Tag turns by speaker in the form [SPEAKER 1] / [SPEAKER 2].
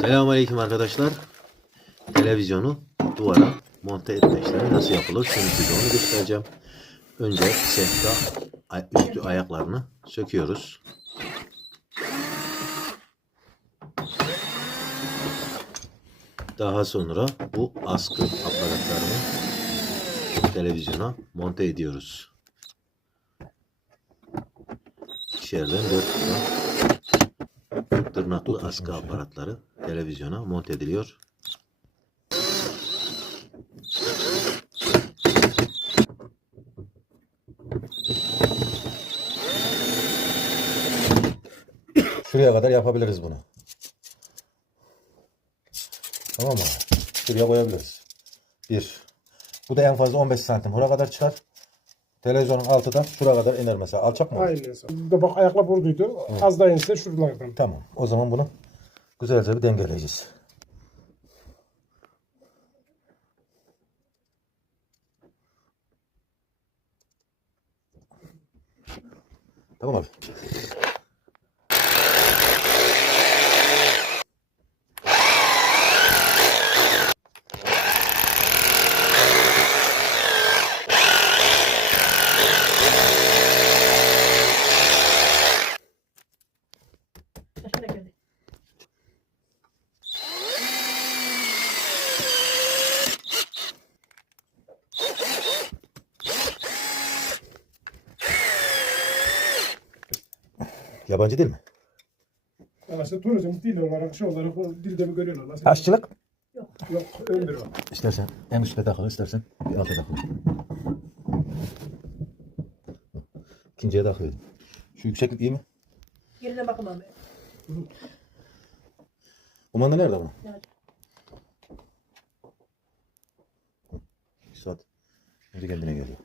[SPEAKER 1] Selamünaleyküm arkadaşlar. Televizyonu duvara monte etme işlemi nasıl yapılır? Şimdi size onu göstereceğim. Önce sehpa üstü ayaklarını söküyoruz. Daha sonra bu askı aparatlarını televizyona monte ediyoruz. İçeriden dört tane tırnaklı askı aparatları televizyona monte ediliyor.
[SPEAKER 2] Şuraya kadar yapabiliriz bunu. Tamam mı? Şuraya koyabiliriz. Bir. Bu da en fazla 15 santim. Buraya kadar çıkar. Televizyonun altı da şuraya kadar iner mesela. Alçak mı? olur?
[SPEAKER 3] Aynen. Bak ayakla buradaydı. Az daha inse şuralardan.
[SPEAKER 2] Tamam. O zaman bunu güzelce bir dengeleyeceğiz. Tamam abi. Yabancı değil mi?
[SPEAKER 3] Arkadaşlar turizm dil olarak şey olarak o dilde mi görüyorlar? Nasıl?
[SPEAKER 2] Aşçılık.
[SPEAKER 3] Yok öndür o.
[SPEAKER 2] İstersen en üstte takıl, istersen bir alta takıl. İkinciye takıl. Şu yükseklik iyi mi?
[SPEAKER 4] Yerine bakın abi.
[SPEAKER 2] Kumanda nerede bunun?
[SPEAKER 4] Yani.
[SPEAKER 2] Bir saat. Şimdi kendine geliyor.